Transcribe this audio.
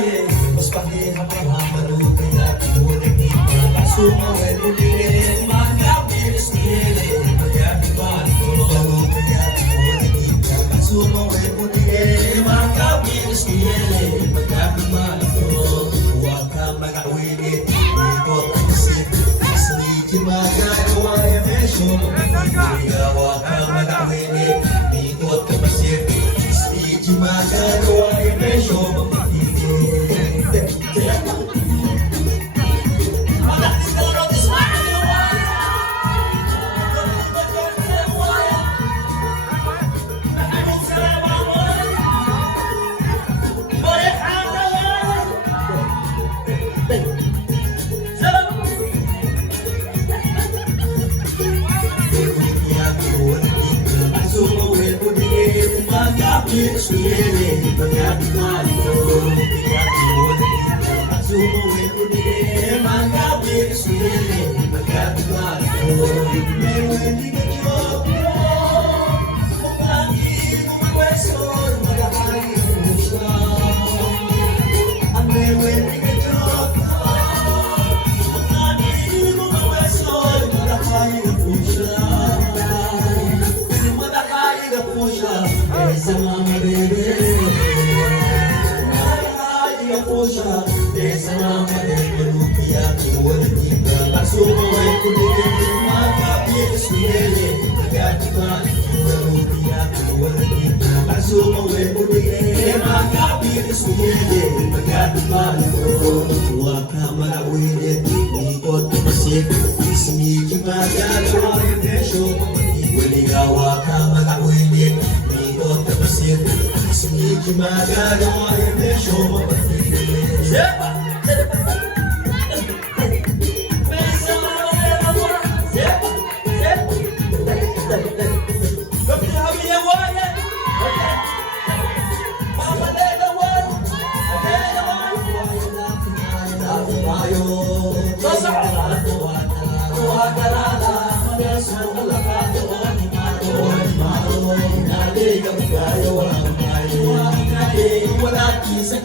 Aye, mas pakihamang-hamaro kaya kinulit ni Pagkasumawin ulit mga bilis nila kaya ibalito kaya kinulit ni Pagkasumawin ulit mga bilis nila kaya ibalito huwag kang makawinit ikot ang isip hindi magagawa yung mesyo huwag kang makawinit ikot ang isip hindi magagawa yung mesyo Bilis nila pagkakmalito kaya kinulit sumuwin ko nila mga bilis nila pagkakmalito may wali ka joke mukangin mo magweson malakayin mo siya ang may wali ka joke mukangin mo magweson malakayin mo siya malakayin mo siya sa mga bebe Ay, ako siya Desa mga bebe Lupiya, kinulit kita Sumaway ko din Magkapilis nile Magkatipan Lupiya, kinulit kita Sumaway ko din Magkapilis nile Magkatipan Huwag ka malawinit Ikot na pasip Ismiki magagawa yung presyo Waligawa ka malawinit Sige magagawa yung presyo mapatid Zepa! May isang mga Zepa! Zepa! Kami yung wayan! Papalelawan! Papalelawan! Tayo Sosa! Tuwagarala Magas mo kalakatuan Maro Nadi kami gayawan wala kisah